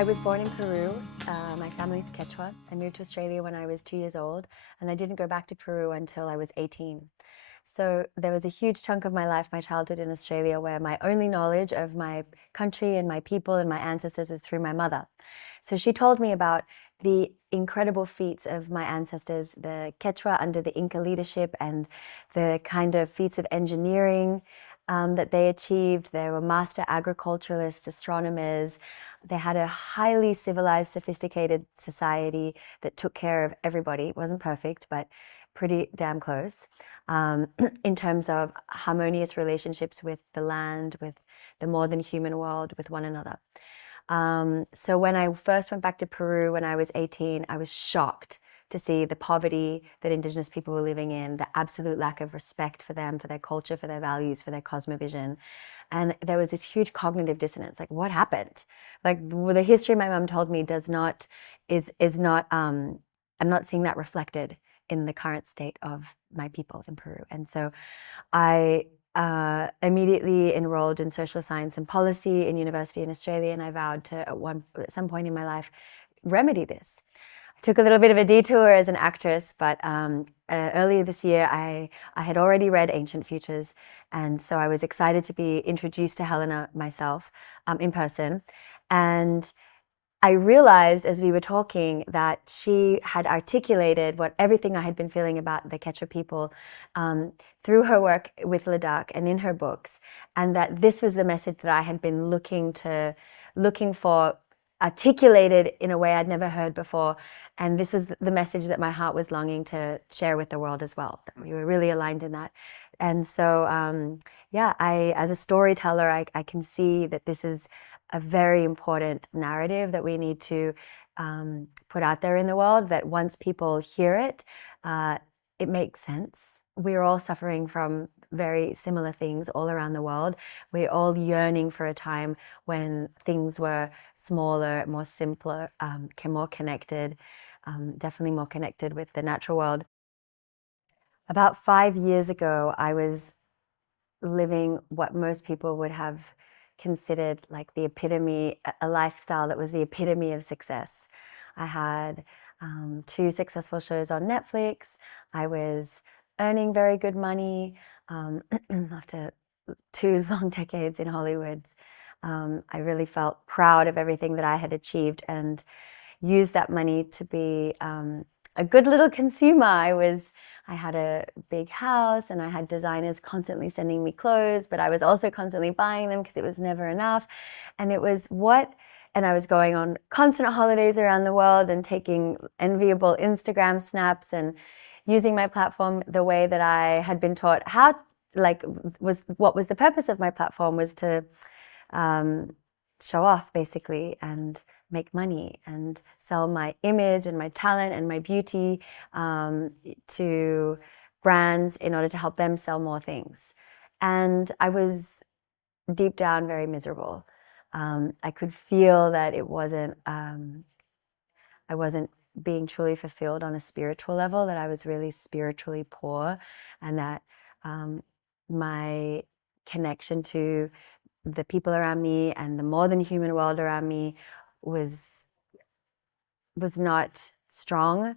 I was born in Peru. My family's Quechua. I moved to Australia when I was 2 years old, and I didn't go back to Peru until I was 18. So there was a huge chunk of my life, my childhood in Australia, where my only knowledge of my country and my people and my ancestors was through my mother. So she told me about the incredible feats of my ancestors, the Quechua under the Inca leadership, and the kind of feats of engineering that they achieved. They were master agriculturalists, astronomers. They had a highly civilized, sophisticated society that took care of everybody. It wasn't perfect, but pretty damn close. In terms of harmonious relationships with the land, with the more than human world, with one another. So when I first went back to Peru when I was 18, I was shocked to see the poverty that Indigenous people were living in, the absolute lack of respect for them, for their culture, for their values, for their cosmovision. And there was this huge cognitive dissonance. Like, what happened? Like, the history my mom told me is not, I'm not seeing that reflected in the current state of my peoples in Peru. And so I immediately enrolled in social science and policy in university in Australia, and I vowed to, at some point in my life, remedy this. I took a little bit of a detour as an actress, but earlier this year I had already read Ancient Futures, and so I was excited to be introduced to Helena myself in person. And I realized as we were talking that she had articulated everything I had been feeling about the Quechua people through her work with Ladakh and in her books, and that this was the message that I had been looking for, articulated in a way I'd never heard before. And this was the message that my heart was longing to share with the world as well. We were really aligned in that. And so, yeah, as a storyteller, I can see that this is a very important narrative that we need to put out there in the world, that once people hear it, it makes sense. We're all suffering from very similar things all around the world. We're all yearning for a time when things were smaller, more simpler, more connected, definitely more connected with the natural world. About 5 years ago, I was living what most people would have considered like the epitome, a lifestyle that was the epitome of success. I had 2 successful shows on Netflix. I was earning very good money after 2 long decades in Hollywood. I really felt proud of everything that I had achieved and used that money to be a good little consumer. I had a big house and I had designers constantly sending me clothes, but I was also constantly buying them because it was never enough. And I was going on constant holidays around the world and taking enviable Instagram snaps and using my platform the way that I had been taught how, what was the purpose of my platform was to show off basically and make money and sell my image and my talent and my beauty to brands in order to help them sell more things. And I was deep down very miserable. I could feel that I wasn't being truly fulfilled on a spiritual level, that I was really spiritually poor, and that my connection to the people around me and the more than human world around me was not strong.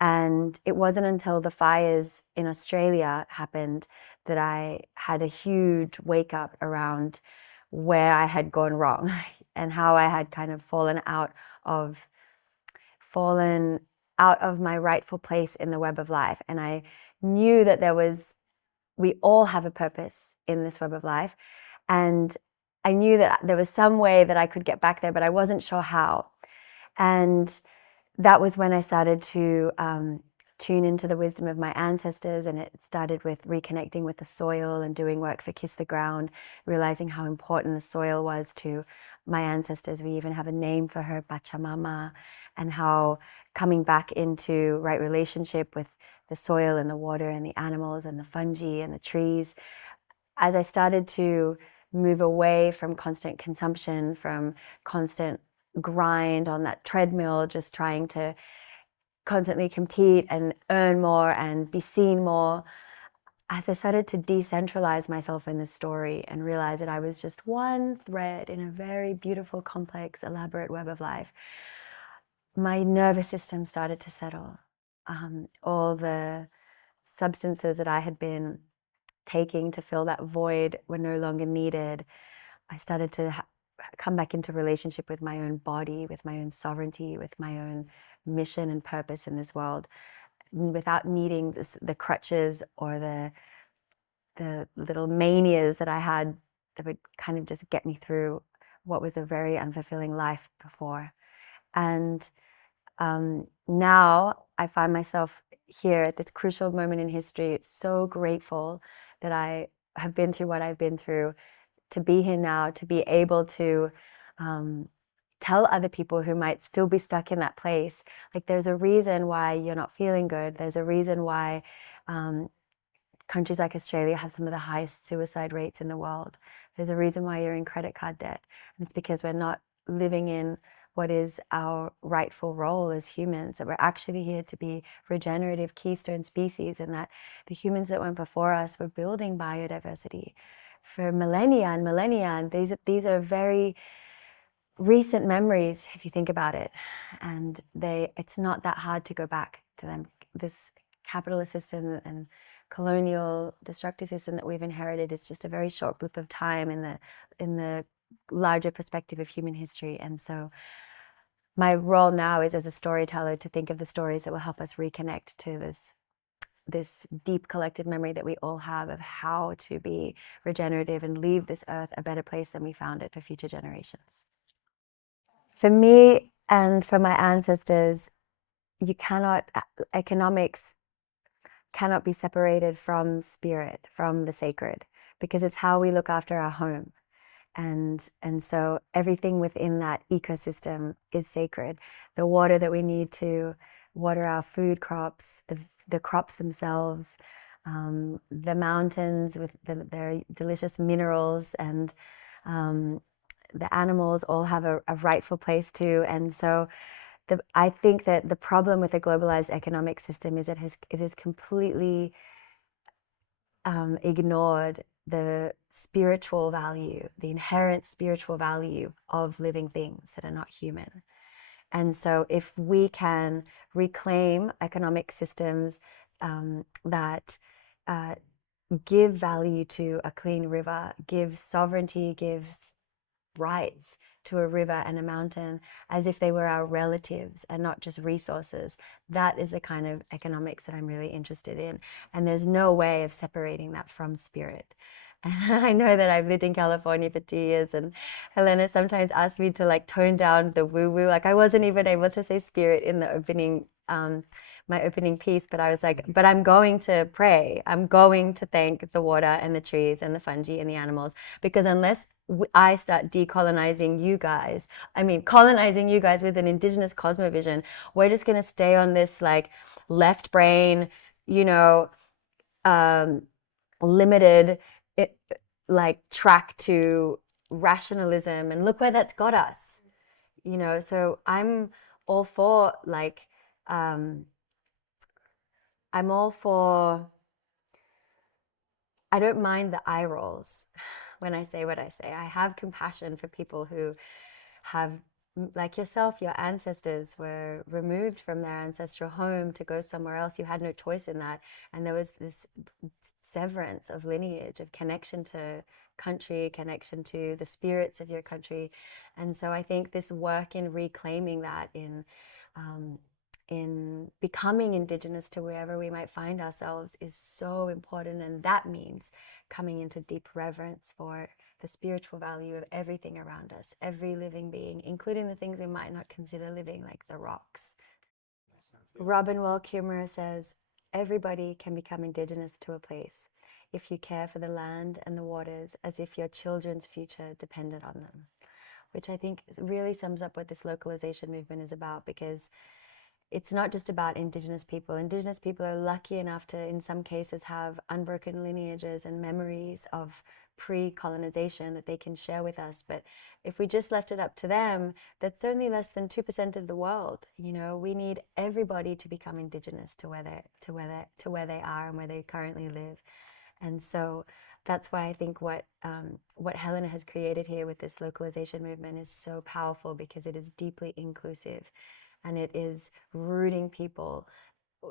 And it wasn't until the fires in Australia happened that I had a huge wake up around where I had gone wrong and how I had kind of fallen out of my rightful place in the web of life. And I knew that we all have a purpose in this web of life. And I knew that there was some way that I could get back there, but I wasn't sure how. And that was when I started to tune into the wisdom of my ancestors, and it started with reconnecting with the soil and doing work for Kiss the Ground, realizing how important the soil was to my ancestors. We even have a name for her, Pachamama, and how coming back into right relationship with the soil and the water and the animals and the fungi and the trees. As I started to move away from constant consumption, from constant grind on that treadmill, just trying to constantly compete and earn more and be seen more, as I started to decentralize myself in this story and realize that I was just one thread in a very beautiful, complex, elaborate web of life, my nervous system started to settle. All the substances that I had been taking to fill that void were no longer needed. I started to come back into relationship with my own body, with my own sovereignty, with my own mission and purpose in this world, without needing the crutches or the little manias that I had that would kind of just get me through what was a very unfulfilling life before. And now I find myself here at this crucial moment in history, so grateful that I have been through what I've been through, to be here now, to be able to tell other people who might still be stuck in that place, like, there's a reason why you're not feeling good. There's a reason why countries like Australia have some of the highest suicide rates in the world. There's a reason why you're in credit card debt. And it's because we're not living in what is our rightful role as humans, that we're actually here to be regenerative keystone species, and that the humans that went before us were building biodiversity for millennia and millennia. And these are very recent memories, if you think about it. And it's not that hard to go back to them. This capitalist system and colonial destructive system that we've inherited is just a very short blip of time in the larger perspective of human history. And so my role now is, as a storyteller, to think of the stories that will help us reconnect to this deep collective memory that we all have of how to be regenerative and leave this earth a better place than we found it for future generations. For me and for my ancestors, economics cannot be separated from spirit, from the sacred, because it's how we look after our home. And so everything within that ecosystem is sacred. The water that we need to water our food crops, the crops themselves, the mountains with their delicious minerals, and the animals all have a rightful place too. And so I think that the problem with a globalized economic system is it has completely ignored the spiritual value, the inherent spiritual value of living things that are not human. And so if we can reclaim economic systems that give value to a clean river, give sovereignty, give rights to a river and a mountain as if they were our relatives and not just resources, that is the kind of economics that I'm really interested in. And there's no way of separating that from spirit. And I know that I've lived in California for 2 years, and Helena sometimes asks me to like tone down the woo-woo. Like, I wasn't even able to say spirit in the opening my opening piece, but I was like, but I'm going to pray. I'm going to thank the water and the trees and the fungi and the animals, because unless I start decolonizing you guys, colonizing you guys with an indigenous cosmovision, we're just going to stay on this like left brain, limited like track to rationalism, and look where that's got us, so I'm all for I'm all for, I don't mind the eye rolls when I say what I say. I have compassion for people who have, like yourself, your ancestors were removed from their ancestral home to go somewhere else. You had no choice in that. And there was this severance of lineage, of connection to country, connection to the spirits of your country. And so I think this work in reclaiming that, in becoming indigenous to wherever we might find ourselves, is so important. And that means coming into deep reverence for the spiritual value of everything around us, every living being, including the things we might not consider living, like the rocks. Robin Wall Kimmerer says, everybody can become indigenous to a place if you care for the land and the waters as if your children's future depended on them, which I think really sums up what this localization movement is about, because it's not just about Indigenous people. Indigenous people are lucky enough to, in some cases, have unbroken lineages and memories of pre-colonization that they can share with us. But if we just left it up to them, that's only less than 2% of the world. We need everybody to become Indigenous to where they are and where they currently live. And so that's why I think what Helena has created here with this localization movement is so powerful, because it is deeply inclusive, and it is rooting people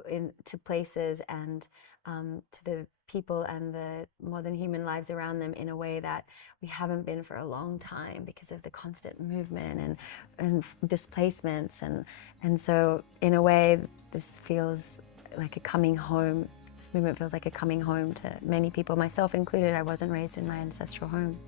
into places and to the people and the modern human lives around them in a way that we haven't been for a long time, because of the constant movement and displacements, and so in a way this feels like a coming home. This movement feels like a coming home to many people, myself included. I wasn't raised in my ancestral home.